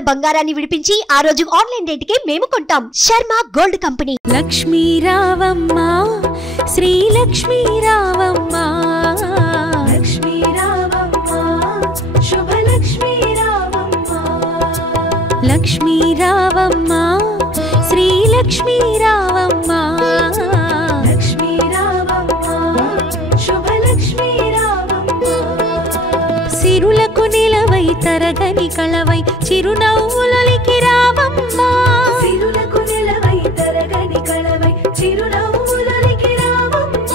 ఉన్న బంగారాన్ని విడిపించి ఆ రోజు ఆన్లైన్ రేటుకే మేము కొంటాం. Sharma gold company. లక్ష్మీ రావమ్మ శ్రీ లక్ష్మీ రావమ్మ, లక్ష్మీ రావమ్మ శుభ లక్ష్మీ రావమ్మ, లక్ష్మీ రావమ్మ శ్రీ లక్ష్మీ రావమ్మ, లక్ష్మీ రావమ్మ శుభ లక్ష్మీ రావమ్మ. సిరులకు నిలవై తరగని కళవై చిరునవ్వులకి రావమ్మ, సిరులకు నిలవై తరగని కళవై చిరునవ్వులకి రావమ్మ.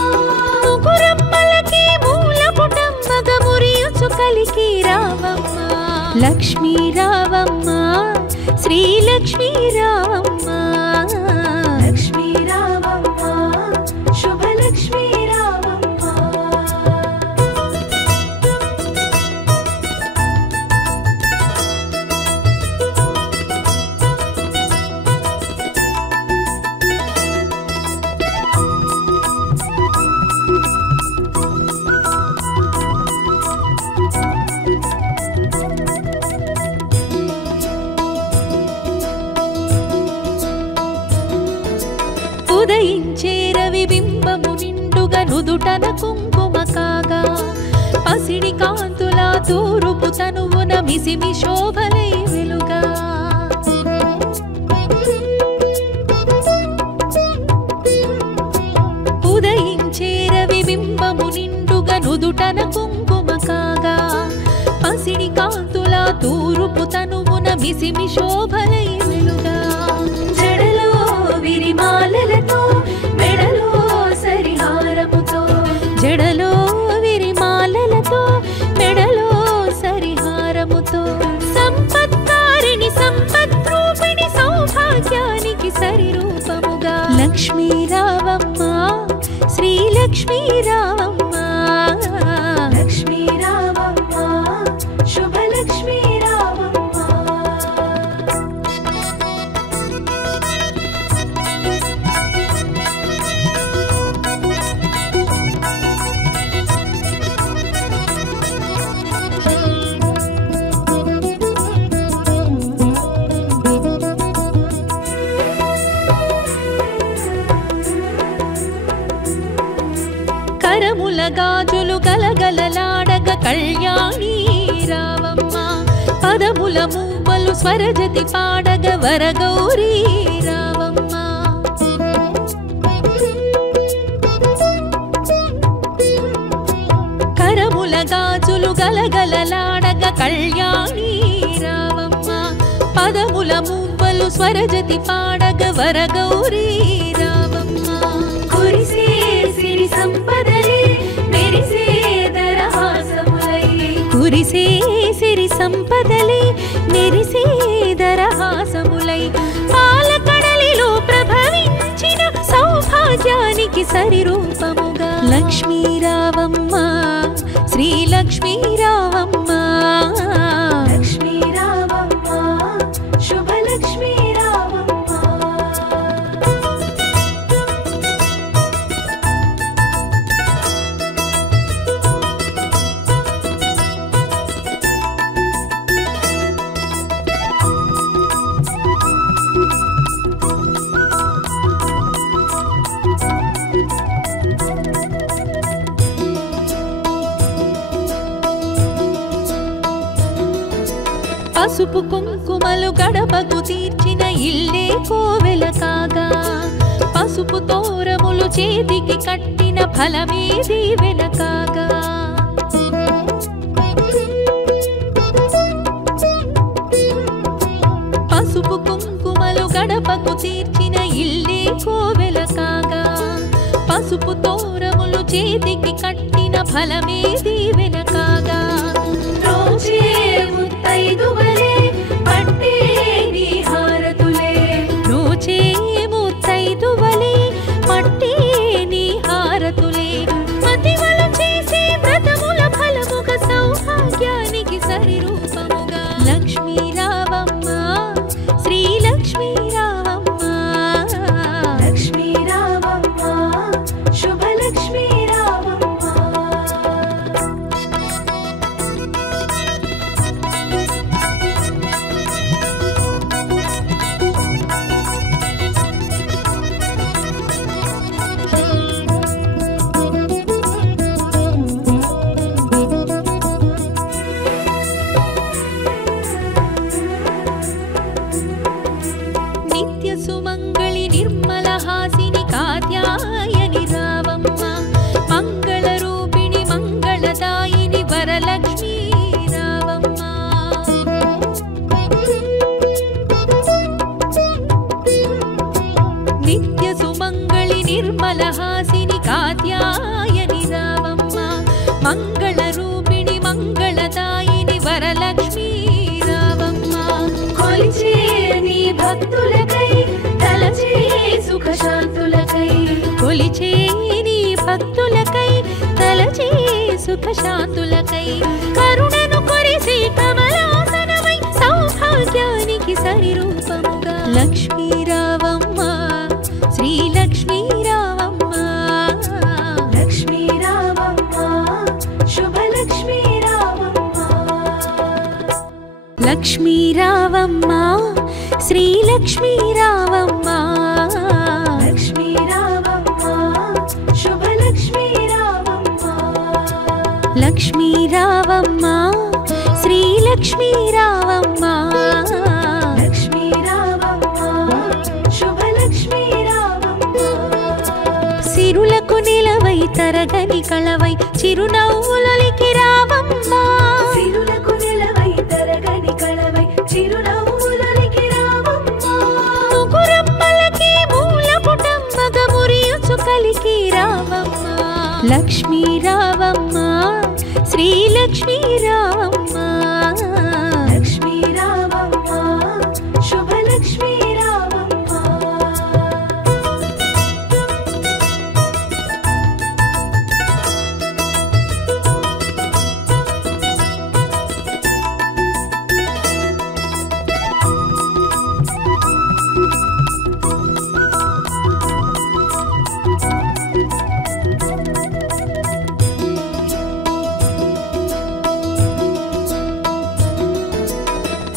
ముగురమ్మలకి మూల పుటమ్మగ మురియుచు కలికి రావమ్మ, లక్ష్మీ రావమ్మ శ్రీ లక్ష్మీ రావమ్మ, లక్ష్మీ రావమ్మ శుభ లక్ష్మీ రావమ్మ. ఉదయించే రవి బింబము నిండుగా నుదుటన కుంకుమ కాగా, పసిడి కాంతుల తూరుపు తనువున మిసిమి శోభలై వెలుగా, ఉదయించే రవి బింబము నిండుగా నుదుటన కుంకుమ కాగా, పసిడి కాంతుల తూరుపు తనువున మిసిమి శోభలై వెలుగా, జడలో విరిమాలలతో మెడలో సరిహారముతో, జడలో విరిమాలలతో మెడలో సరిహారముతో, సంపత్కారిణి సంపద్రూపిణి సౌభాగ్యానికి సరిరూపముగా, లక్ష్మీ రావమ్మ శ్రీ లక్ష్మీ రావమ్మ, లక్ష్మీ రావమ్మ శుభ లక్ష్మీ రావమ్మ. కరముల గాజులు గలగలలాడగ కళ్యాణి రావమ్మ, పదముల మూవలు స్వరజతి పాడగ వరగౌరీ రావమ్మ, కరముల గాజులు గలగలలాడగ కళ్యాణి రావమ్మ, పదముల మూవలు స్వరజతి పాడగ వరగౌరీ రావమ్మ, కురిసే సిరి సంపదలే మెరిసే దరహాసములై, కురిసే సిరి సంపదలే మెరిసే దరహాసములై, పాలకడలిలో ప్రభవించిన సౌభాగ్యానికి సరిరూపముగా, లక్ష్మీ రావమ్మ శ్రీ లక్ష్మీ రావమ్మ, లక్ష్మీ రావమ్మ శుభ లక్ష్మీ రావమ్మ. పసుపు కుంకుమలు గడపకు తీర్చిన ఇల్లే కోవెల కాగా, పసుపు తోరములు చేతికి కట్టిన ఫలమే దీవెన కాగా, పసుపు కుంకుమలు గడపకు తీర్చిన ఇల్లే కోవెల కాగా, పసుపు తోరములు చేతికి కట్టిన ఫలమే దీవెన కాగా, రోజే ముత్తైదువలే పట్టే నీ హారతులే, రోజే ముత్తైదువలే పట్టే నీ హారతులే, మతివలు చేసే వ్రతముల ఫలముగ సౌభాగ్యానికి సరిరూపముగా, లక్ష్మీ రావమ్మ శ్రీ లక్ష్మీ రావమ్మ, లక్ష్మీ రావమ్మ శుభ లక్ష్మీ రావమ్మ. సుఖశాంతులకై కరుణను కొరిసే కమలాసనమై సౌభాగ్యానికి సరిరూపముగా లక్ష్మీ రావమ్మ శ్రీ లక్ష్మీ రావమ్మ లక్ష్మీ రావమ్మ శుభలక్ష్మీ రావమ్మ లక్ష్మీ రావమ్మ శ్రీ లక్ష్మీ రావమ్మ లక్ష్మీ రావమ్మ శుభలక్ష్మీ రావమ్మ లక్ష్మీ రావమ్మ శ్రీ లక్ష్మీ రావమ్మ లక్ష్మీ రావమ్మ శుభలక్ష్మీ రావమ్మ సిరులకు నిలవై తరగని కళవై చిరునవ్వులకి రావమ్మ సిరులకు నిలవై తరగని కళవై చిరునవ్వులకి రావమ్మ ముగురమ్మలకి మూల పుటమ్మగ మురియుచు కలికి రావమ్మ లక్ష్మీ రావమ్మ శ్రీ లక్ష్మీ రావమ్మ లక్ష్మీ రావమ్మ శుభలక్ష్మీ రావమ్మ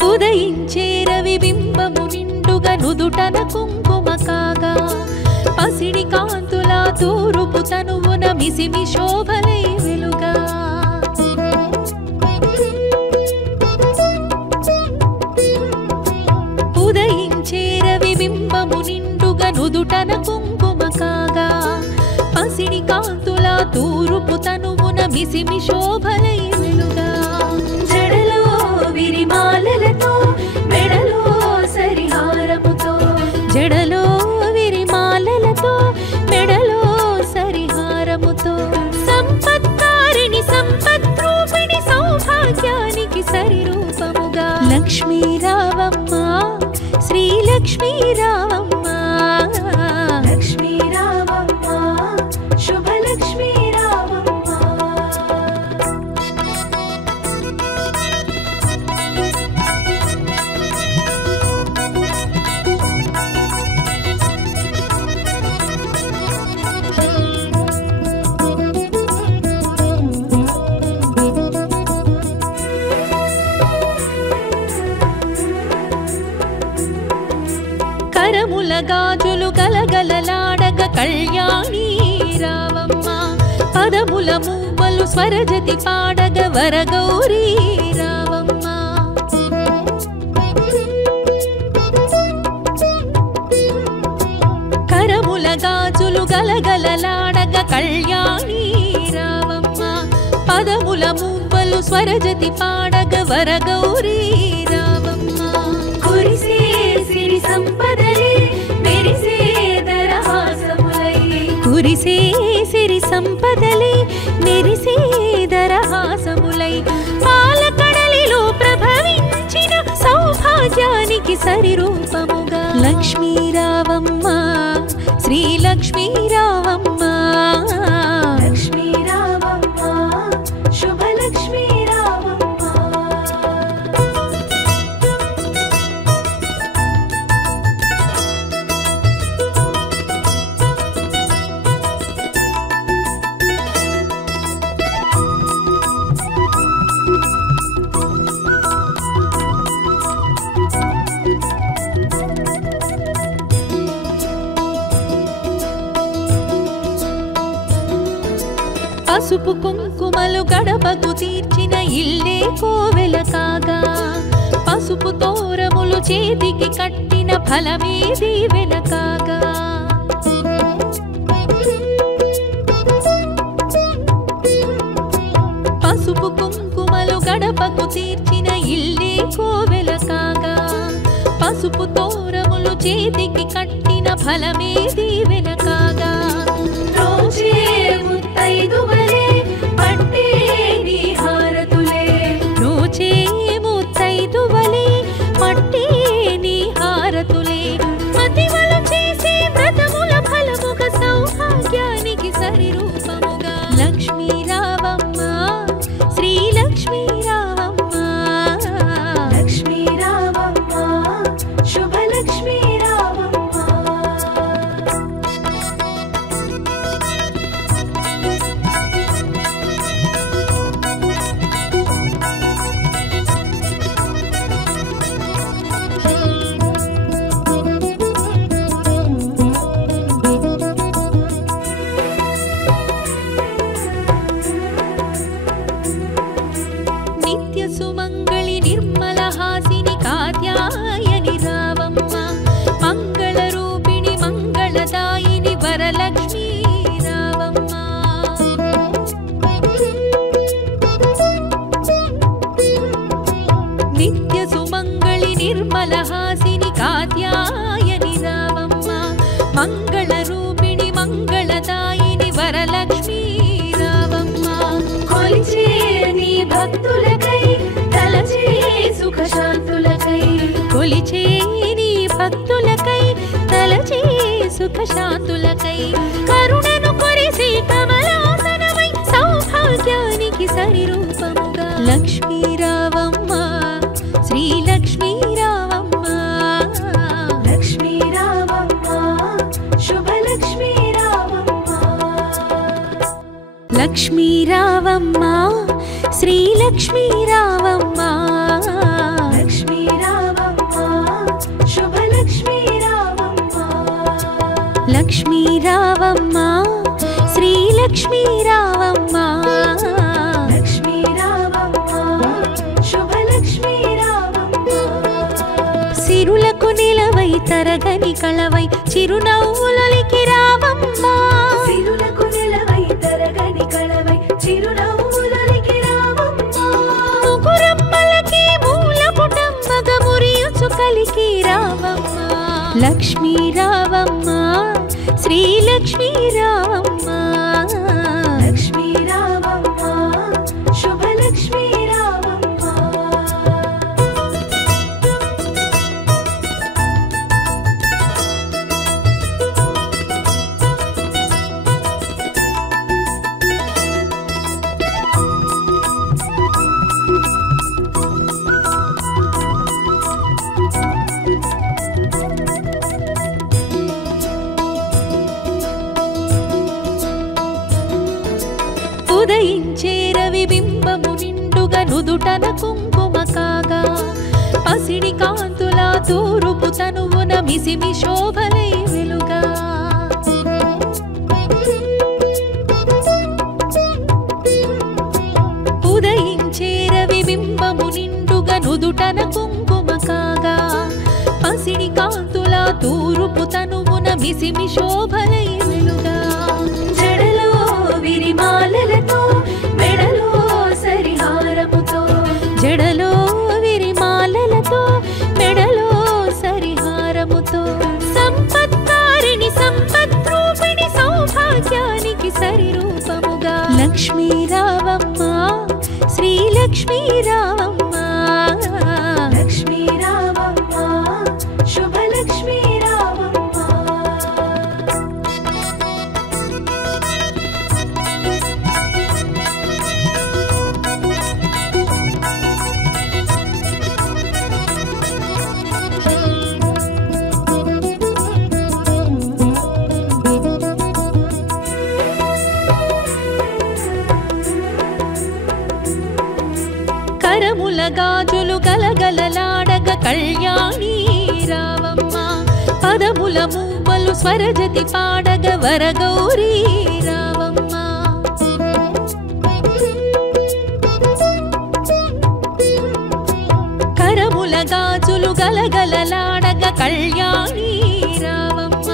ఉదయించే రవి బింబము నిండుగా నుదుటన కుంకుమ కాగా పసిడి కాంతుల తూరుపు తనువున మిసిమి శోభలై వెలుగా ఉదయించే రవి బింబము నిండుగా నుదుటన కుంకుమ కాగా పసిడి కాంతుల తూరుపు తనువున మిసిమి శోభలై వెలుగా జడలో విరిమాలలతో మెడలో సరిహారముతో జడలో విరిమాలలతో మెడలో సరిహారముతో సంపత్కారిణి సంపద్రూపిణి సౌభాగ్యానికి సరిరూపముగా లక్ష్మీ రావమ్మ శ్రీ లక్ష్మీ రావమ్మ లక్ష్మీ రావమ్మ శుభలక్ష్మీ రావమ్మ కరముల గాజులు గలగలలాడగ కళ్యాణి రావమ్మ పదముల మూవలు స్వరజతి పాడగ వరగౌరీ రావమ్మ కరముల గాజులు గలగలలాడగ కళ్యాణి రావమ్మ పదముల మూవలు స్వరజతి పాడగ వరగౌరీ రావమ్మ కురిసే సిరి సంపదలే మెరిసే దరహాసములై కురిసే సిరి సంపదలే మెరిసే దరహాసములై పాలకడలిలో ప్రభవించిన సౌభాగ్యానికి సరిరూపముగా లక్ష్మీ రావమ్మ శ్రీ లక్ష్మీ రావమ్మ లక్ష్మీ రావమ్మ శుభలక్ష్మీ రావమ్మ పసుపు కుంకుమలు గడపకు తీర్చిన ఇల్లే కోవెల కాగా పసుపు తోరములు చేతికి కట్టిన ఫలమే దీవెన కాగా పసుపు కుంకుమలు గడపకు తీర్చిన ఇల్లే కోవెల కాగా పసుపు తోరములు చేతికి కట్టిన ఫలమే దీవెన కాగా రోజే ముత్తైదువలే పట్టే నీ హారతులే రోజే ముత్తైదువలే పట్టే నీ హారతులే మతివలు చేసే వ్రతముల ఫలముగా సౌభాగ్యానికి సరిరూపముగా లక్ష్మీ రావమ్మ మంగళహాసిని కాత్యాయని రావమ్మ మంగళ రూపిణి మంగళదాయిని వరలక్ష్మీ రావమ్మ కొలిచే నీ భక్తులకై తలచే సుఖశాంతులకై కొలిచే నీ భక్తులకై తలచే సుఖశాంతులకై కరుణను కొరిసి కమలాసనమై సౌభాగ్యానికి సరిరూపముగా లక్ష్మీ రావమ్మ శ్రీ లక్ష్మీ రావమ్మ లక్ష్మీ రావమ్మ శుభలక్ష్మీ రావమ్మ లక్ష్మీ రావమ్మ శ్రీ లక్ష్మీ రావమ్మ లక్ష్మీ రావమ్మ శుభలక్ష్మీ రావమ్మ లక్ష్మీ రావమ్మ శ్రీ లక్ష్మీ రావమ్మ లక్ష్మీ రావమ్మ శుభలక్ష్మీ రావమ్మ సిరులకు నిలవై తరగని కళవై చిరునవ్వులొలికి రావమ్మ సిరులకు నిలవై తరగని కళవై చిరునవ్వులొలికి రావమ్మ ముగురమ్మలకి మూలపుటమ్మగ మురియుచు కలికి రావమ్మ లక్ష్మీ రావమ్మ శ్రీ లక్ష్మీ రావమ్మ లక్ష్మీ రావమ్మ శుభలక్ష్మీ రావమ్మ ఉదయించే రవి బింబము నిండుగా నుదుటన కుంకుమ కాగా పసిడి కాంతుల తూరుపు తనువున మిసిమి శోభలై వెలుగా ఉదయించే రవి బింబము నిండుగా నుదుటన కుంకుమ కాగా పసిడి కాంతుల తూరుపు తనువున మిసిమి శోభలై వెలుగా జడలో విరిమాలలతో మెడలో సరిహారముతో జడలో విరిమాలలతో మెడలో సరిహారముతో సంపత్కారిణి సంపద్రూపిణి సౌభాగ్యానికి సరిరూపముగా లక్ష్మీ రావమ్మ శ్రీ లక్ష్మీ రావమ్మ లక్ష్మీ రావమ్మ శుభలక్ష్మీ రావమ్మ కరముల గాజులు గలగలలాడగ కళ్యాణి రావమ్మ పదముల మూవలు స్వరజతి పాడగ వరగౌరీ రావమ్మ కరముల గాజులు గలగలలాడగ కళ్యాణి రావమ్మ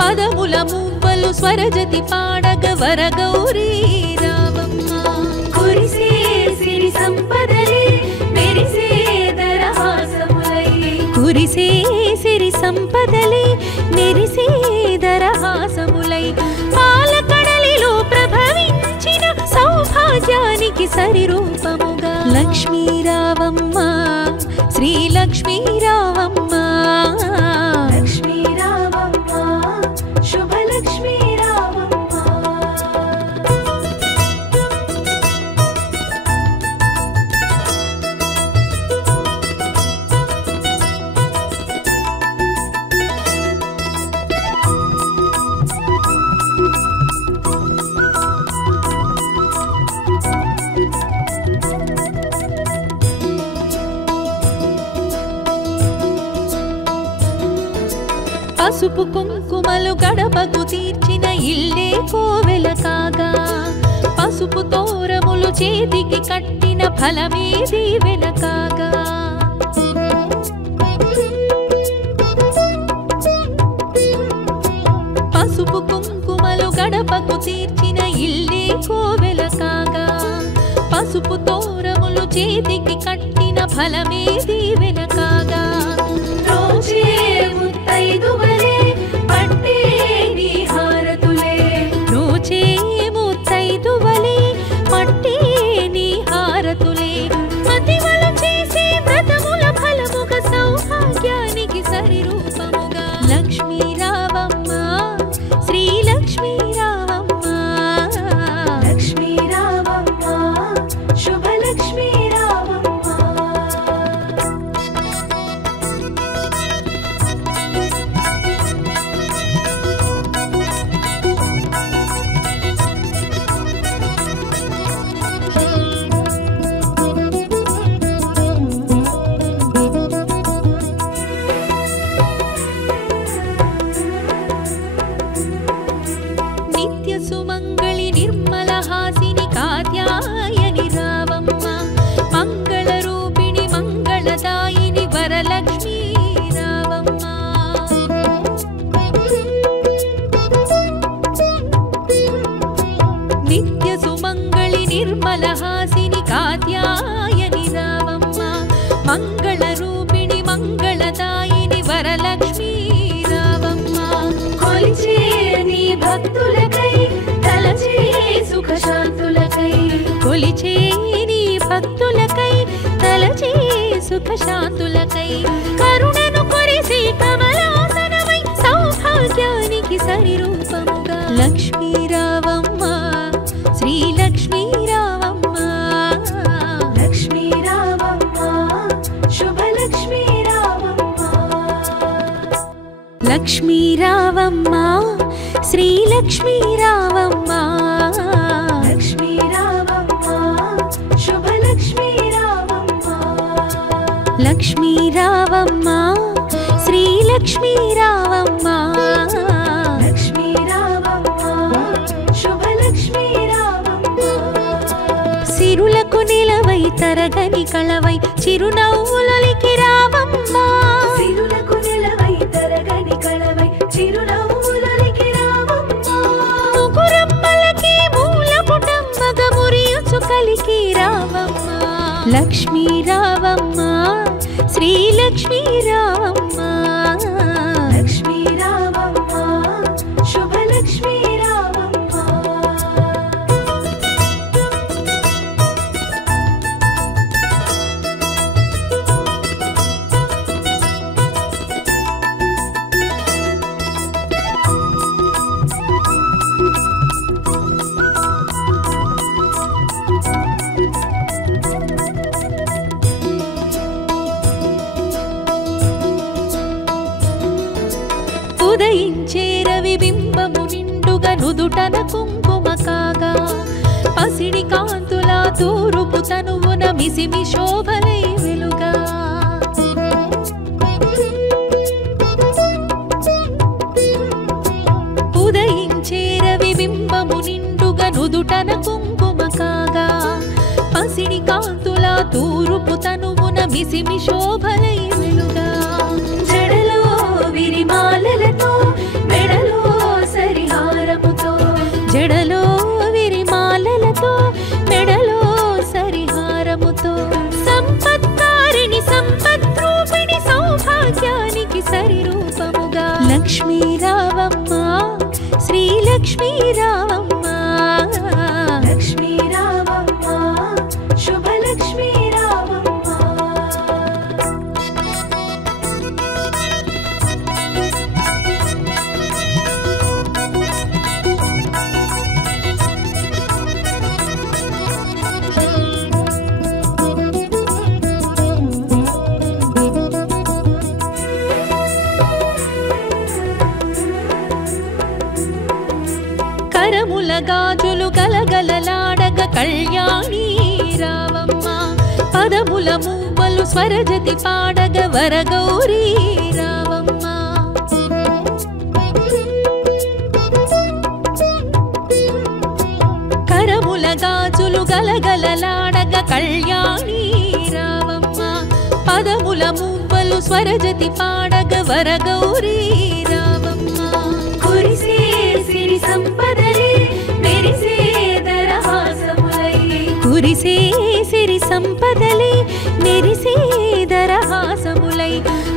పదముల మూవలు స్వరజతి పాడగ వరగౌరీ రావమ్మ కురిసే సిరి సంపదలే మెరిసే దరహాసములై కురిసే సిరి సంపదలే మెరిసే దరహాసములై పాలకడలిలో ప్రభవించిన సౌభాగ్యానికి సరిరూపముగా లక్ష్మీ రావమ్మ శ్రీ లక్ష్మీ రావమ్మ లక్ష్మీ రావమ్మ శుభలక్ష్మీ రావమ్మ పసుపు కుంకుమలు గడపకు తీర్చిన ఇల్లే కోవెల కాగా పసుపు తోరములు చేతికి కట్టిన ఫలమే దీవెన కాగా పసుపు కుంకుమలు గడపకు తీర్చిన ఇల్లే కోవెల కాగా పసుపు తోరములు చేతికి కట్టిన ఫలమే దీవెన కాగా సుఖశాంతులకై కొలిచే నీ భక్తులకై తలచే సుఖశాంతులకై కరుణను కొరిసే కమలాసనమై సౌభాగ్యానికి సరిరూపముగా లక్ష్మీ రావమ్మ శ్రీ లక్ష్మీ రావమ్మ లక్ష్మీ రావమ్మ శుభలక్ష్మీ రావమ్మ లక్ష్మీ రావమ్మ శ్రీ లక్ష్మీ రావమ్మ లక్ష్మీ రావమ్మ శుభలక్ష్మీ రావమ్మ లక్ష్మీ రావమ్మ శ్రీ లక్ష్మీ రావమ్మ లక్ష్మీ రావమ్మ శుభలక్ష్మీ రావమ్మ సిరులకు నిలవై తరగని కళవై చిరునవ్వులొలికి రావమ్మ సిరులకు నిలవై తరగని కళవై చిరునవ్వులొలికి రావమ్మ ముగురమ్మలకి మూలపుటమ్మగ మురియుచు కలికి రావమ్మ లక్ష్మీ రావమ్మ శ్రీ లక్ష్మీ రావమ్మ లక్ష్మీ రావమ్మ శుభలక్ష్మీ రావమ్మ ఉదయించే రవి బింబము నిండుగా నుదుటన కుంకుమ కాగా పసిడి కాంతుల తూరుపు తనువున మిసిమి శోభలై వెలుగా ఉదయించే రవి బింబము నిండుగా నుదుటన కుంకుమ కాగా పసిడి కాంతుల తూరుపు తనువున మిసిమి శోభలై వెలుగా జడలో విరిమాలలతో మెడలో సరిహారముతో జడలో విరిమాలలతో మెడలో సరిహారముతో సంపత్కారిణి సంపద్రూపిణి సౌభాగ్యానికి సరిరూపముగా లక్ష్మీ రావమ్మ శ్రీ లక్ష్మీ రావమ్మ లక్ష్మీ రావమ్మ శుభలక్ష్మీ రావమ్మ కరముల గాజులు గలగలలాడగ కళ్యాణి రావమ్మ పదముల మూవలు స్వరజతి పాడగ వరగౌరీ రావమ్మ కరముల గాజులు గలగలలాడగ కళ్యాణి రావమ్మ పదముల మూవలు స్వరజతి పాడగ వరగౌరీ రావమ్మ కురిసే సిరి సంపదలే మెరిసే దరహాసములై కురిసే సిరి సంపదలే మెరిసే దరహాసములై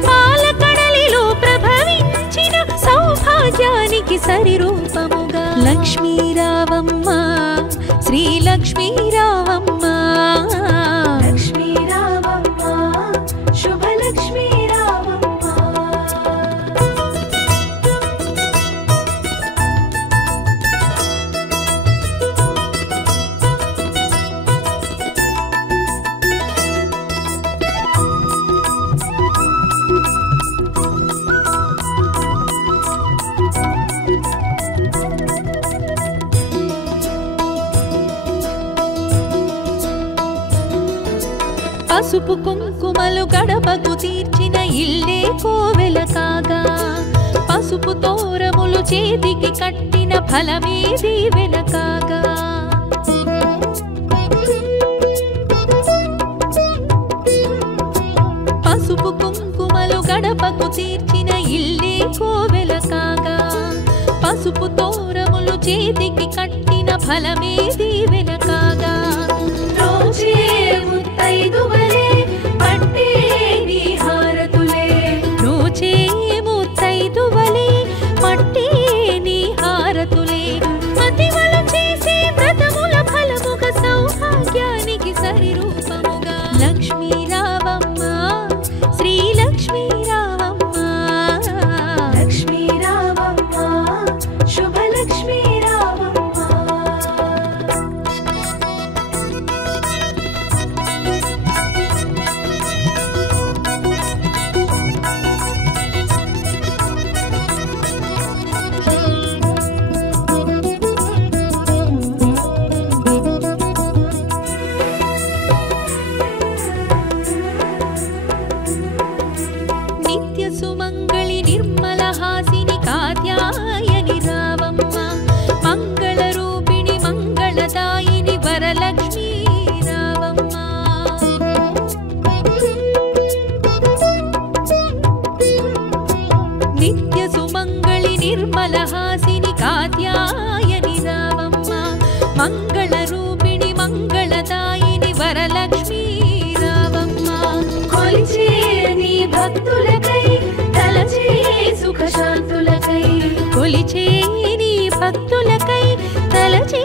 పాలకడలిలో ప్రభవించిన సౌభాగ్యానికి సరిరూపముగా లక్ష్మీ రావమ్మ శ్రీ లక్ష్మీ రావమ్మ లక్ష్మీ రావమ్మ శుభలక్ష్మీ రావమ్మ పసుపు కుంకుమలు గడపకు తీర్చిన ఇల్లే కోవెల కాగా పసుపు తోరములు చేతికి కట్టిన ఫలమే దీవెన కాగా పసుపు కుంకుమలు గడపకు తీర్చిన ఇల్లే కోవెల కాగా పసుపు తోరములు చేతికి కట్టిన ఫలమే దీవెన కాగా రోజే ముత్తైదువలే పట్టే నీ హారతులే రోజే ముత్తైదువలే పట్టే నీ హారతులే మతివలు చేసే వ్రతము నిర్మలహాసిని కాత్యాయని రావమ్మ మంగళ రూపిణి మంగళదాయిని వరలక్ష్మీ రావమ్మ కొలిచే నీ భక్తులకై తలచే సుఖ శాంతులకై కొలిచే నీ భక్తులకై తలచే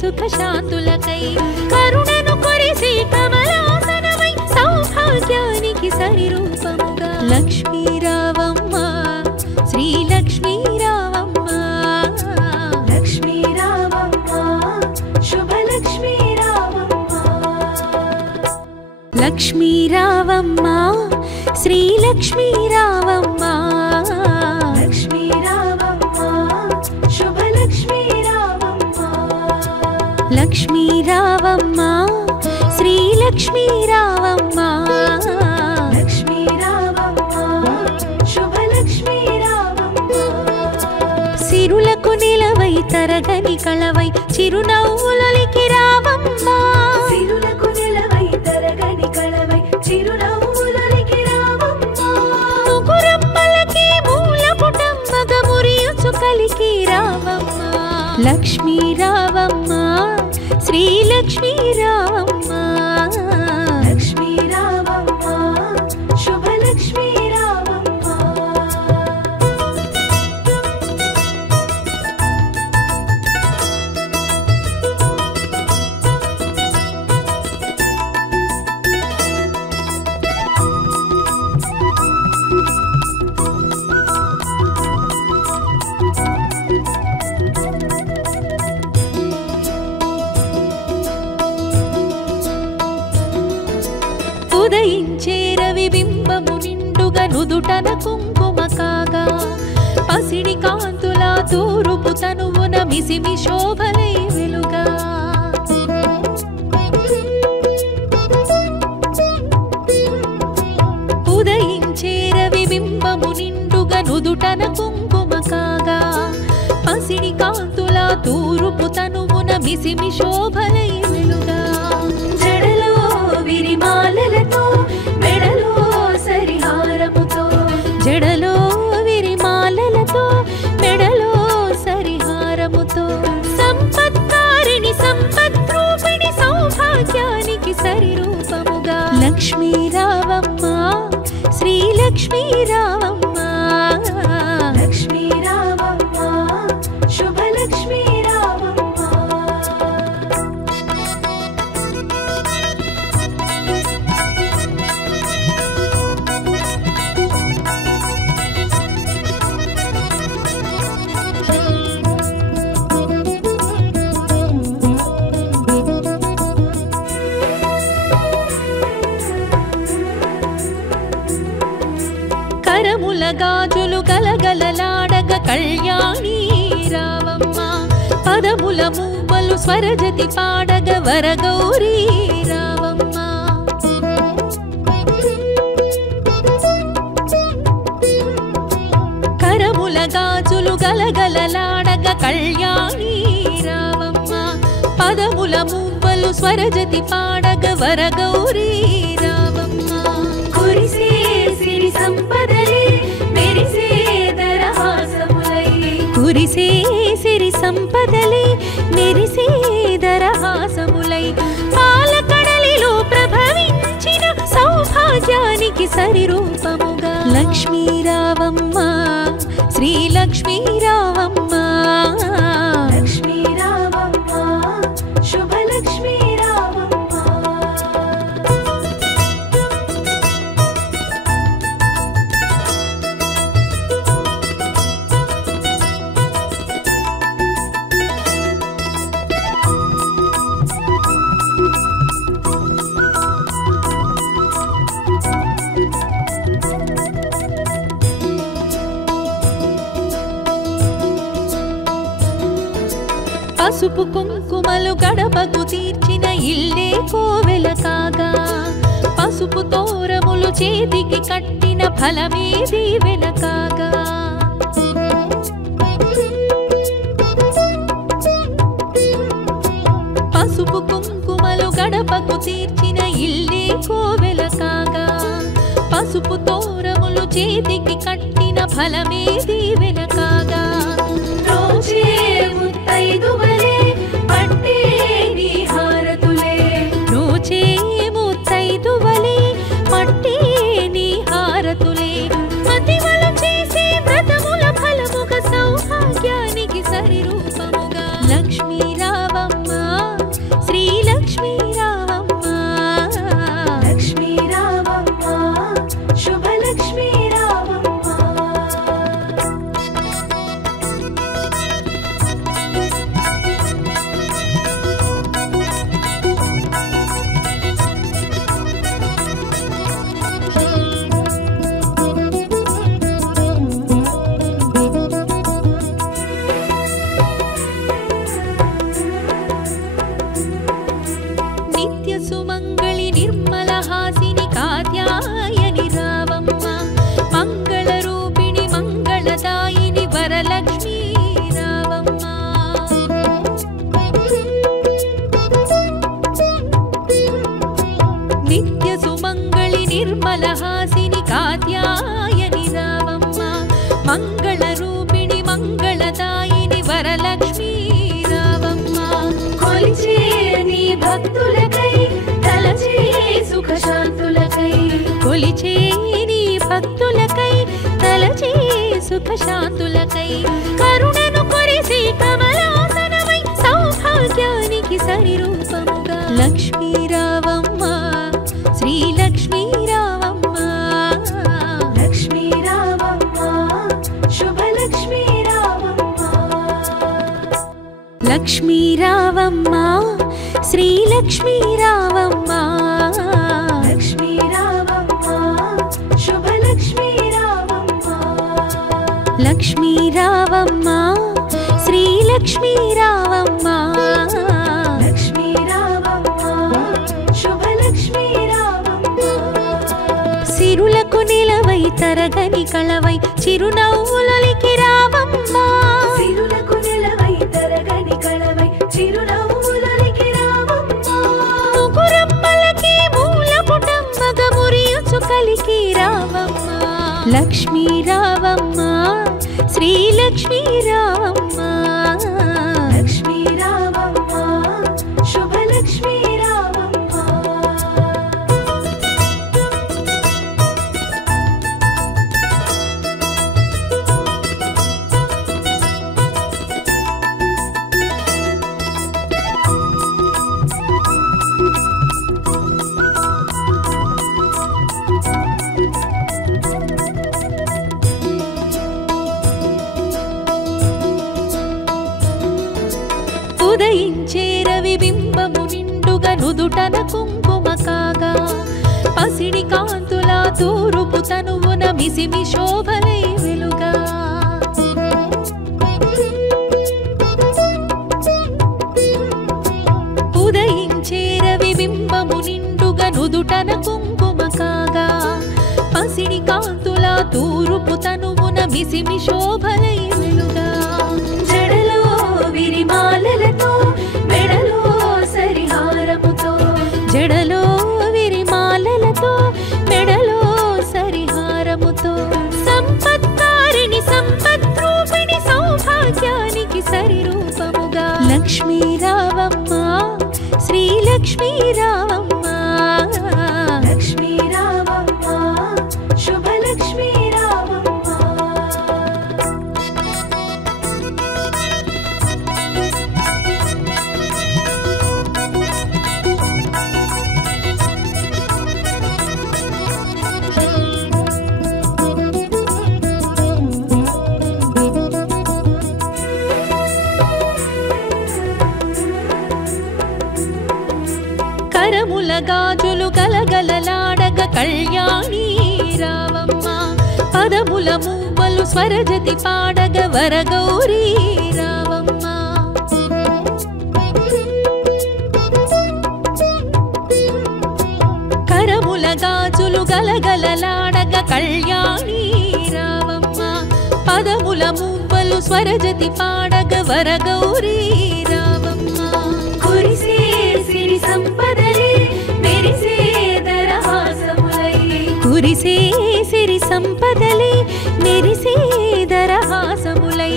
సుఖ శాంతులకై కరుణను కొరిసి కమలాసనమై సౌభాగ్యానికి సరిరూపముగా లక్ష్మీ రావమ్మ శ్రీ లక్ష్మీ రావమ్మ లక్ష్మీ రావమ్మ శుభలక్ష్మీ రావమ్మ లక్ష్మీ రావమ్మ శ్రీ లక్ష్మీ రావమ్మ లక్ష్మీ రావమ్మ శుభలక్ష్మీ రావమ్మ లక్ష్మీ రావమ్మ శ్రీ లక్ష్మీ రావమ్మ లక్ష్మీ రావమ్మ శుభలక్ష్మీ రావమ్మ సిరులకు నిలవై తరగని కళవై చిరునవ్వులకి రావమ్మ సిరులకు నిలవై తరగని కళవై చిరునవ్వులకి రావమ్మ ముగురమ్మలకి మూల పుటమ్మగ మురియుచు కలికి రావమ్మ లక్ష్మీ రావమ్మ శ్రీ లక్ష్మీ రావమ్మ లక్ష్మీ రావమ్మ శుభలక్ష్మీ రావమ్మ ఉదయించే రవి బింబము నిండుగా నుదుటన కుంకుమ కాగా పసిడి కాంతుల తూరుపు తనువున మిసిమి శోభలై వెలుగా ఉదయించే రవి బింబము నిండుగా నుదుటన కుంకుమ కాగా పసిడి కాంతుల తూరుపు తనువున మిసిమి శోభలై వెలుగా జడలో విరిమాలలతో మెడలో సరిహారముతో జడలో విరిమాలలతో మెడలో సరిహారముతో సంపత్కారిణి సంపద్రూపిణి సౌభాగ్యానికి సరిరూపముగా లక్ష్మీ రావమ్మ శ్రీ లక్ష్మీ రావమ్మ లక్ష్మీ రావమ్మ శుభలక్ష్మీ రావమ్మ కరముల గాజులు గలగలలాడగ కళ్యాణి రావమ్మ పదముల మూవలు స్వరజతి పాడగ వరగౌరీ రావమ్మ కరముల గాజులు గలగలలాడగ కళ్యాణి రావమ్మ పదముల మూవలు స్వరజతి పాడగ వరగౌరీ రావమ్మ కురిసే సిరి సంపదలే మెరిసే దరహాసములై కురిసే సిరి సంపదలే మెరిసే దరహాసములై పాలకడలిలో ప్రభవించిన సౌభాగ్యానికి సరిరూపముగా లక్ష్మీ రావమ్మ శ్రీ లక్ష్మీ రావమ్మ లక్ష్మీ రావమ్మ శుభలక్ష్మీ రావమ్మ పసుపు కుంకుమలు గడపకు తీర్చిన ఇల్లే కోవెల కాగా పసుపు తోరములు చేతికి కట్టిన ఫలమే దీవెన కాగా పసుపు కుంకుమలు గడపకు తీర్చిన ఇల్లే కోవెల కాగా పసుపు తోరములు చేతికి కట్టిన ఫలమే దీవెన కాగా మంగళ రూపిణి మంగళదాయిని వరలక్ష్మీ రావమ్మ కొలిచే నీ భక్తులకై తలచే సుఖ శాంతులకై కొలిచే నీ భక్తులకై తలచే సుఖ శాంతులకై కరుణను కొరిసి కమలాసనమై సౌభాగ్యానికి సరిరూపముగా లక్ష్మీ రావమ్మ శ్రీ లక్ష్మీ రావమ్మ లక్ష్మీ రావమ్మ శుభలక్ష్మీ రావమ్మ లక్ష్మీ రావమ్మ శ్రీ లక్ష్మీ రావమ్మ లక్ష్మీ రావమ్మ శుభలక్ష్మీ రావమ్మ లక్ష్మీ రావమ్మ శ్రీ లక్ష్మీ రావమ్మ లక్ష్మీ రావమ్మ శుభలక్ష్మీ రావమ్మ సిరులకు నిలవై తరగని కళవై చిరునవ్వులకి రావమ్మ సిరులకు నిలవై తరగని కళవై చిరునవ్వులకి రావమ్మ ముగురమ్మలకి మూలపుటమ్మగ మురియుచు కలికి రావమ్మ లక్ష్మీ రావమ్మ శ్రీ లక్ష్మీ రావమ్మ లక్ష్మీ రావమ్మ శుభలక్ష్మీ రావమ్మ ఉదయించే రవి బింబము నిండుగా నుదుటన కుంకుమ కాగా పసిడి కాంతుల తూరుపు తనువున మిసిమి శోభలై వెలుగా ఉదయించే రవి బింబము నిండుగా నుదుటన కుంకుమ కాగా పసిడి కాంతుల తూరుపు తనువున మిసిమి శోభలై వెలుగా జడలో విరిమాలలతో మెడలో సరిహారముతో జడలో విరిమాలలతో మెడలో సరిహారముతో సంపత్కారిణి సంపద్రూపిణి సౌభాగ్యానికి సరిరూపముగా లక్ష్మీ రావమ్మ శ్రీ లక్ష్మీ రావమ్మ లక్ష్మీ రావమ్మ శుభలక్ష్మీ రావమ్మ కరముల గాజులు గలగలలాడగ కళ్యాణి రావమ్మ పదముల మూవలు స్వరజతి పాడగ వరగౌరీ రావమ్మ కరముల గాజులు గలగలలాడగ కళ్యాణి రావమ్మ పదముల మూవలు స్వరజతి పాడగ వరగౌరీ రావమ్మ కురిసే సిరి సంపదలే మెరిసే దరహాసములై కురిసే సిరి సంపదలే మెరిసే దరహాసములై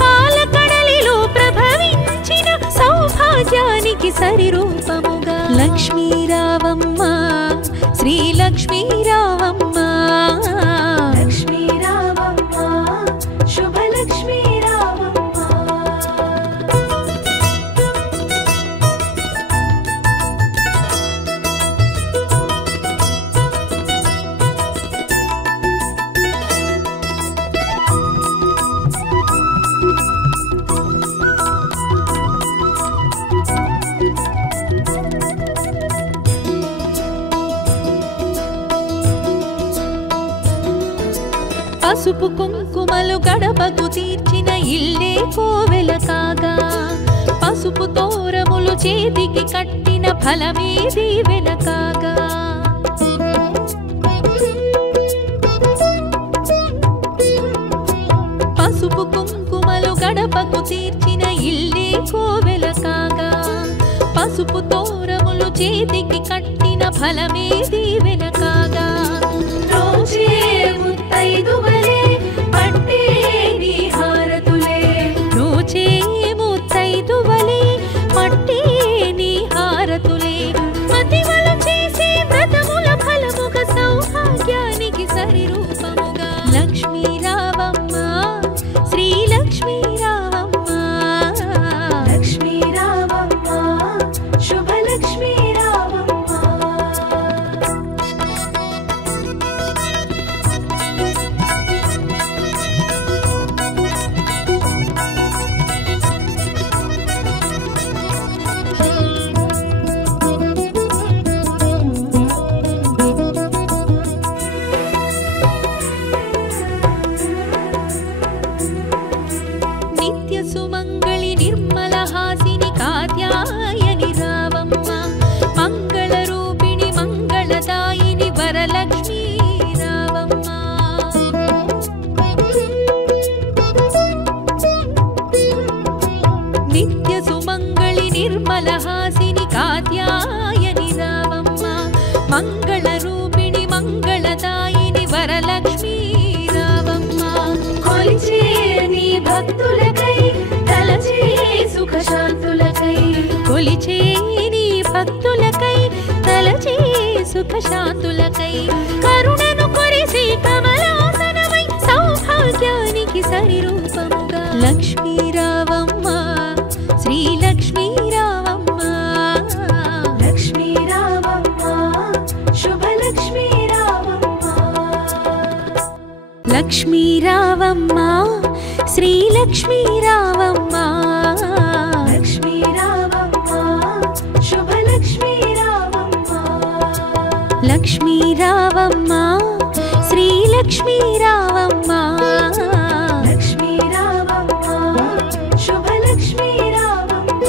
పాలకడలిలో ప్రభవించిన సౌభాగ్యానికి సరిరూపముగా లక్ష్మీ రావమ్మ శ్రీ లక్ష్మీ రావమ్మ లక్ష్మీ రావమ్మ శుభలక్ష్మీ రావమ్మ పసుపు కుంకుమలు గడపకు తీర్చిన ఇల్లే కోవెల కాగా పసుపు తోరములు చేతికి కట్టిన ఫలమే దీవెన కాగా పసుపు కుంకుమలు గడపకు తీర్చిన ఇల్లే కోవెల కాగా పసుపు తోరములు చేతికి కట్టిన ఫలమే దీవెన కాగా రోజే ముత్తైదువలే పట్టే లక్ష్మీ రావమ్మ శ్రీ లక్ష్మీ రావమ్మ లక్ష్మీ రావమ్మ శుభలక్ష్మీ రావమ్మ నిత్య సుమంగళి నిర్మల హాసిని కాత్యాయని రావమ్మ మంగళ రూపిణి మంగళదాయిని వరలక్ష్మీ రావమ్మ నిత్య సుమంగళి నిర్మల హాసిని కాత్యాయని రావమ్మ మంగళ రూపిణి మంగళదాయిని వరలక్ష్మీ రావమ్మ కొలిచే నీ భక్తులకై తలచే సుఖ శాంతులకై కొలిచే నీ భక్తులకై తలచే సుఖ శాంతులకై కరుణను కొరిసే కమలాసనమై సౌభాగ్యానికి సరిరూపముగా లక్ష్మీ రావమ్మ శ్రీ లక్ష్మీ రావమ్మ లక్ష్మీ రావమ్మ శుభలక్ష్మీ రావమ్మ లక్ష్మీ రావమ్మ శ్రీ లక్ష్మీ రావమ్మ లక్ష్మీ రావమ్మ శుభలక్ష్మీ రావమ్మ లక్ష్మీ రావమ్మ శ్రీ లక్ష్మీ రావమ్మ లక్ష్మీ రావమ్మ శుభలక్ష్మీ రావమ్మ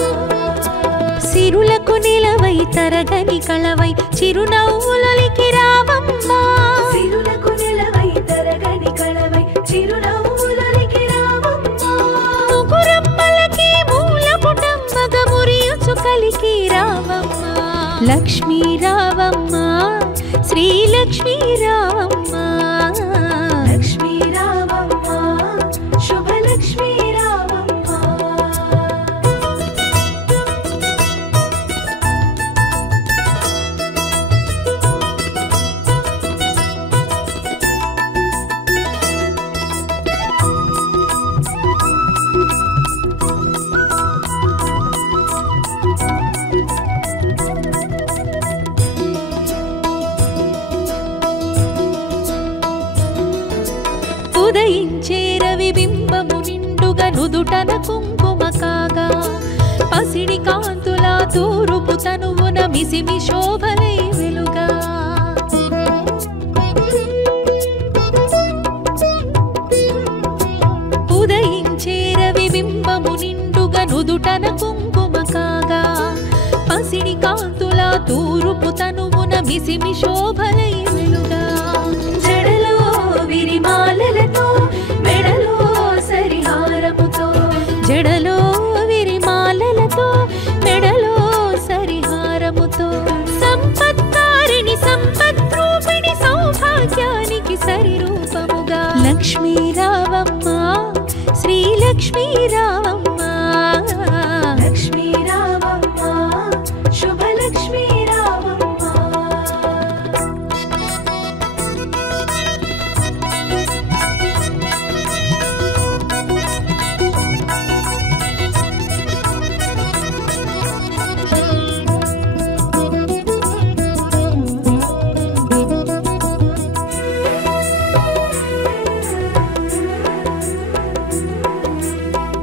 సిరులకు నిలవై తరగని కళవై చిరునవ్వులకి రావమ్మ సిరులకు నిలవై తరగని కళవై చిరునవ్వులకి రావమ్మ ముగురమ్మలకి మూల పుటమ్మగ మురియుచు కలికి రావమ్మ లక్ష్మీ రావమ్మ శ్రీ లక్ష్మీ రావమ్మ లక్ష్మీ రావమ్మ శుభలక్ష్మీ రావమ్మ ఉదయించే రవి బింబము నిండుగా నుదుటన కుంకుమ కాగా పసిడి కాంతుల తూరుపు తనువున మిసిమి శోభలై వెలుగా ఉదయించే రవి బింబము నిండుగా నుదుటన కుంకుమ కాగా పసిడి కాంతుల తూరుపు తనువున మిసిమి శోభలై వెలుగా జడలో విరిమాలలతో మెడలో సరిహారముతో జడలో విరిమాలలతో మెడలో సరిహారముతో సంపత్కారిణి సంపద్రూపిణి సౌభాగ్యానికి సరిరూపముగా లక్ష్మీ రావమ్మ శ్రీ లక్ష్మీ రావమ్మ లక్ష్మీ రావమ్మ శుభలక్ష్మీ రావమ్మ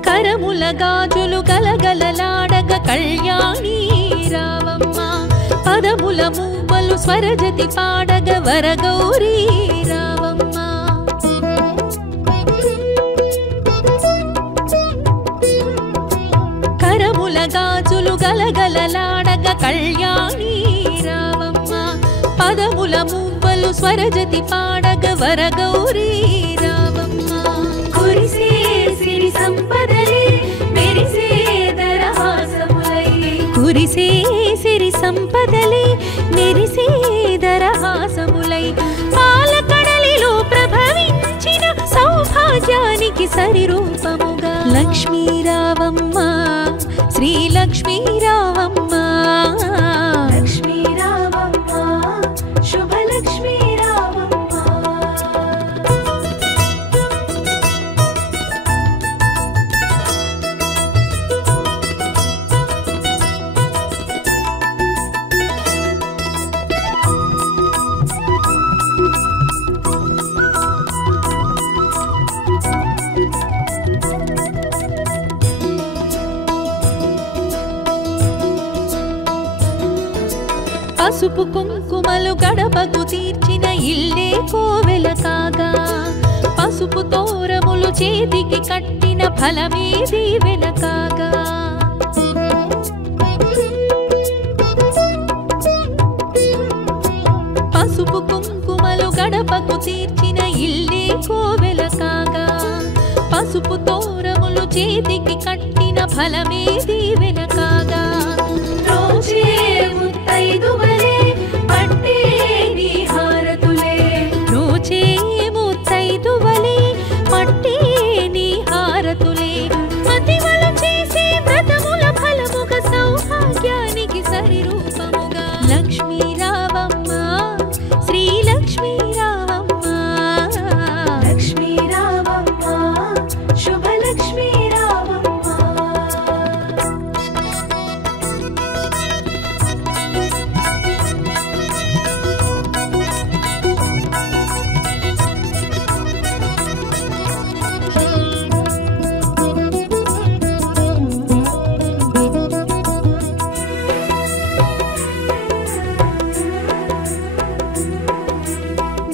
కరముల గాజులు గలగలలాడగ కళ్యాణి రావమ్మ పదముల మూవలు స్వరజతి పాడగ వరగౌరీ రావమ్మ కరముల గాజులు గలగలలాడగ కళ్యాణి రావమ్మ పదముల మూవలు స్వరజతి పాడగ వరగౌరీ రావమ్మ కురిసే సిరి సంపదలే మెరిసే దరహాసములై కురిసే సిరి సంపదలే మెరిసే దరహాసములై పాలకడలిలో ప్రభవించిన సౌభాగ్యానికి సరిరూపముగా లక్ష్మీ రావమ్మ శ్రీ లక్ష్మీ రావమ్మ లక్ష్మీ రావమ్మ శుభలక్ష్మీ రావమ్మ పసుపు కుంకుమలు గడపకు తీర్చిన ఇల్లే కోవెల కాగా పసుపు తోరములు చేతికి కట్టిన ఫలమే దీవెన కాగా పసుపు కుంకుమలు గడపకు తీర్చిన ఇల్లే కోవెల కాగా పసుపు తోరములు చేతికి కట్టిన ఫలమే దీవెన కాగా రోజే ముత్తైదువలే పట్టే నీ హారతులే రోజే ముత్తైదువలే పట్టే నీ హారతులే మతివల చేసే వ్రతముల ఫలముగా సౌభాగ్యానికి సరి రూపముగా లక్ష్మీ రావమ్మ శ్రీ లక్ష్మీ రావమ్మ లక్ష్మీ రావమ్మ శుభలక్ష్మీ రావమ్మ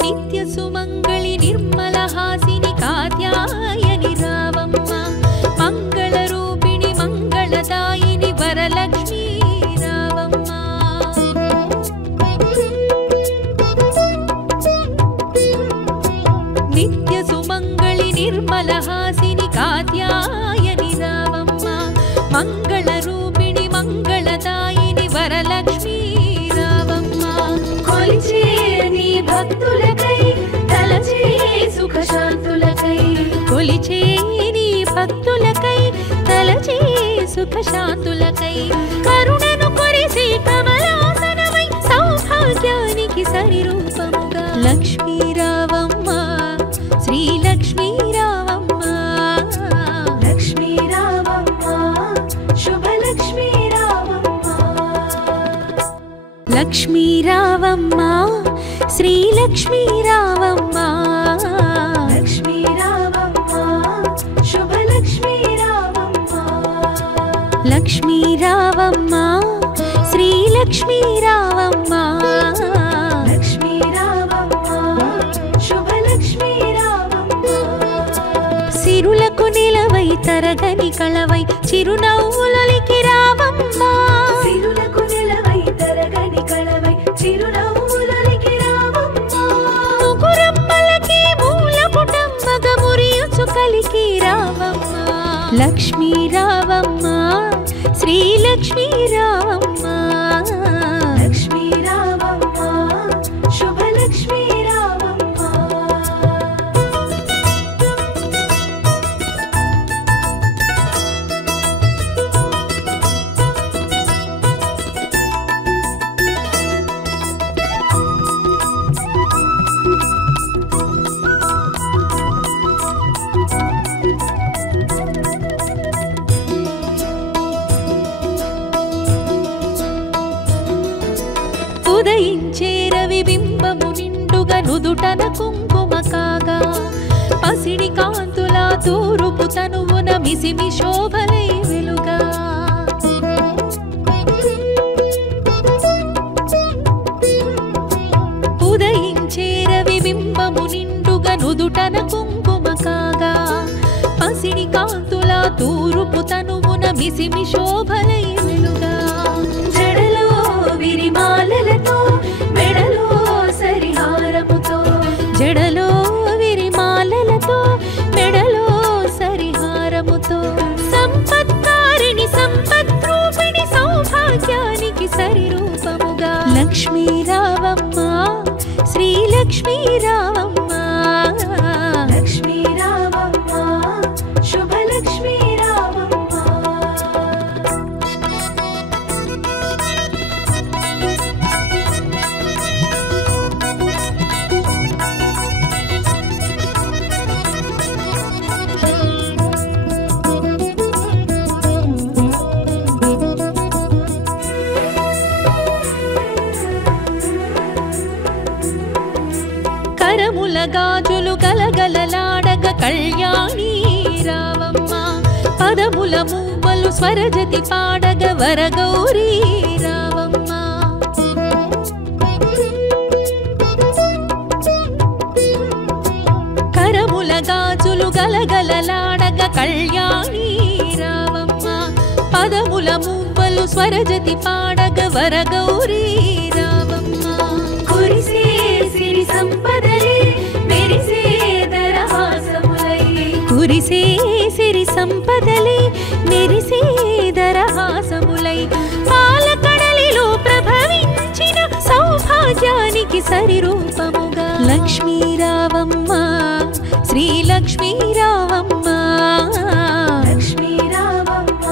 నిత్య సుమంగళి నిర్మల హాసిని కాత్యాయని రావమ్మ మంగళ రూపిణి మంగళదాయిని వరలక్ష్మీ రావమ్మ నిత్య సుమంగళి నిర్మల హాసిని కాత్యాయని రావమ్మ మంగళ రూపిణి మంగళదాయిని వరలక్ష్మీ రావమ్మ కొలిచే నీ భక్తులకై తలచే సుఖశాంతులకై కొలిచే నీ భక్తులకై తలచే సుఖశాంతులకై కరుణను కొరిసే కమలాసనమై సౌభాగ్యానికి సరి రూపముగా లక్ష్మీ రావమ్మ శ్రీ లక్ష్మీ రావమ్మ లక్ష్మీ రావమ్మ శుభలక్ష్మీ రావమ్మ లక్ష్మీ రావమ్మ శ్రీ లక్ష్మీ రావమ్మ లక్ష్మీ రావమ్మ శుభలక్ష్మీ రావమ్మ లక్ష్మీ రావమ్మ శ్రీ లక్ష్మీ రావమ్మ లక్ష్మీ రావమ్మ శుభలక్ష్మీ రావమ్మ సిరులకు నిలవై తరగని కళవై చిరునవ్వులకి రావమ్మ సిరులకు నిలవై తరగని కళవై చిరునవ్వులకి రావమ్మ ముగురమ్మలకి మూల పుటమ్మగ మురియుచు కలికి రావమ్మ లక్ష్మీ రావమ్మ శ్రీ లక్ష్మీ రావమ్మ లక్ష్మీ రావమ్మ శుభలక్ష్మీ రావమ్మ ఉదయించే రవి బింబము నిండుగా నుదుటన కుంకుమ కాగా పసిడి కాంతుల తూరుపు తనువున మిసిమి శోభలై వెలుగా ఉదయించే రవి బింబము నిండుగా నుదుటన కుంకుమ కాగా పసిడి కాంతుల తూరుపు తనువున మిసిమి శోభలై వెలుగా జడలో విరిమాలలతో మెడలో సరిహారముతో జడలో విరిమాలలతో మెడలో సరిహారముతో సంపత్కారిణి సంపద్రూపిణి సౌభాగ్యానికి సరి రూపముగా లక్ష్మీ రావమ్మ శ్రీ లక్ష్మీ రావమ్మ లక్ష్మీ రావమ్మ శుభలక్ష్మీ రావమ్మ కరముల గాజులు గలగలలాడగ కళ్యాణి రావమ్మ పదముల మూవలు స్వరజతి పాడగ వరగౌరీ రావమ్మ కళ్యాణి రావమ్మ పదముల మువ్వలు స్వరజతి పాడగ వరగౌరీ రావమ్మ కురిసే సిరి సంపదలే మెరిసే దరహాసములై కురిసే సిరి సంపదలే మెరిసే దరహాసములై పాలకడలిలో ప్రభవించిన సౌభాగ్యానికి సరిరూపముగా లక్ష్మీ రావమ్మ శ్రీ లక్ష్మీ రావమ్మ లక్ష్మీ రావమ్మ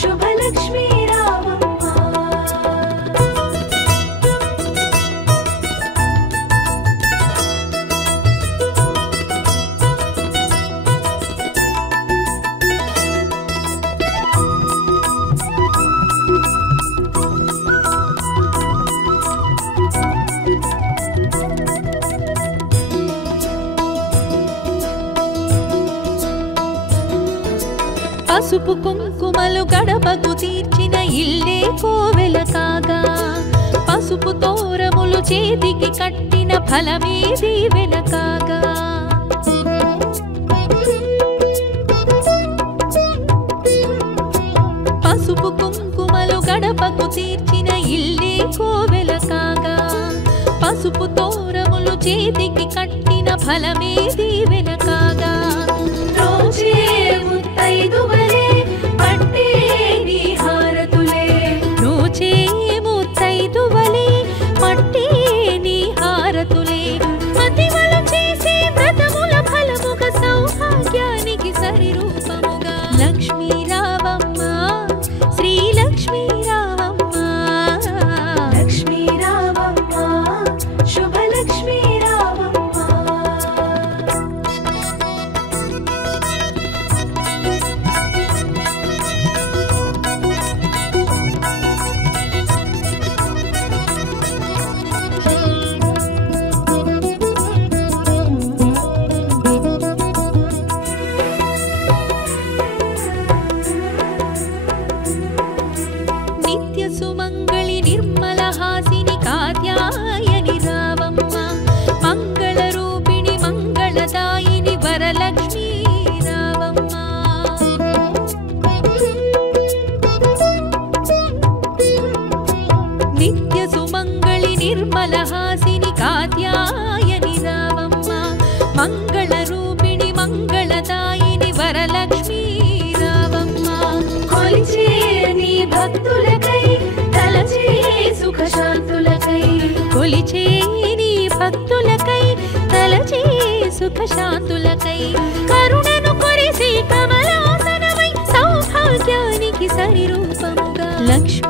శుభలక్ష్మీ రావమ్మ పసుపు కుంకుమలు గడపకు తీర్చిన ఇల్లే కోవెల కాగా పసుపు తోరములు చేతికి కట్టిన ఫలమే దీవెన కాగా పసుపు కుంకుమలు గడపకు తీర్చిన ఇల్లే కోవెల కాగా పసుపు తోరములు చేతికి కట్టిన ఫలమే దీవెన కాగా రోజే ముత్తైదువలే పట్టే నీ హారతులే రోజే ముత్తైదువలే పట్టే నీ హారతులే మతివలు చేసే వ్రతముల ఫలముగా సౌభాగ్యానికి సరిరూపముగా లక్ష్మీ రావమ్మ శ్రీ లక్ష్మీ రావమ్మ లక్ష్మీ రావమ్మ శుభలక్ష్మీ రావమ్మ నిత్య సుమంగళి నిర్మల హాసిని కాత్యాయని రావమ్మ మంగళ రూపిణి మంగళదాయిని వరలక్ష్మీ రావమ్మ నిత్య సుమంగళి నిర్మల హాసిని కాత్యాయని రావమ్మ మంగళ రూపిణి మంగళదాయిని వరలక్ష్మీ రావమ్మ కొలిచే నీ భక్తులకై తలచే సుఖశాంతులకై కొలిచే నీ భక్తులకై తలచే సుఖశాంతులకై కరుణను కొరిసి కమలాసనమై సౌభాగ్యానికి సరిరూపముగా లక్ష్మీ